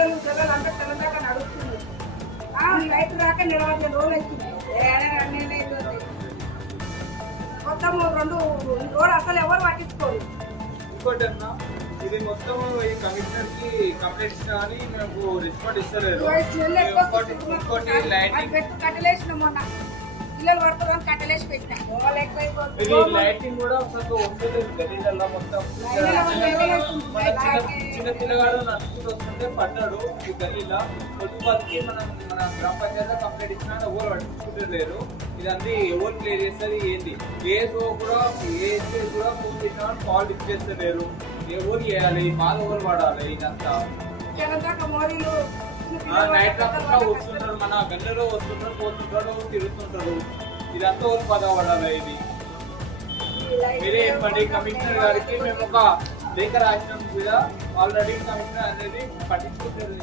పిల్లలు పిల్లలు అంతా తెలంగాణ నడుస్తుంది. లైట్ రాక 40 రోజులు అవుతుంది. 2 నెలలు అవుతుంది. మొత్తం 2 రోజులు అసలు ఎవరు పట్టించుకోరు. ఇంకోటి అన్నా, ఇది మొత్తం ఈ కమిషనర్ కి కంప్లైంట్స్ కానీ మనకు రెస్పాండ్ ఇస్తలేదు. ఇంకోటి లైటింగ్ కట్టలేసిన మొన్న పిల్లలు పడుతుందని కట్టలేసి పెట్టినా లైటింగ్ కూడా అసలు వస్తలేదు గల్లీలలో మొత్తం. చిన్న పిల్లగాడు నడుచుకుంటూ వస్తుంటే పడ్డాడు ఈ గల్లీలో. కొద్దిపాటికి మన గ్రామ పంచాయతీ కంప్లైంట్ ఇచ్చినా ఎవరు పట్టించుకుంటలేరు. ఇదంతా ఎవరు క్లియర్ చేస్తుంది ఏంటి? ఏదో కూడా ఫోన్ చేసినా కాల్ లిఫ్ట్ చేస్తలేరు. ఎవరు చేయాలి? బాధ ఎవరు పడాలి? ఇదంతా నైట్ రాకుండా వస్తుంటారు, మన గన్నెలో వస్తుంటారు, పోతుంటారు, తిరుగుతుంటారు. ఇదంతా ఎవరు బాధ పడాలి? ఇది మీరే చెప్పండి. కమిషనర్ గారికి మేము ఒక లేఖ రాసినాం మీద ఆల్రెడీ కమిషనర్ అనేది పట్టించుకుంటారు.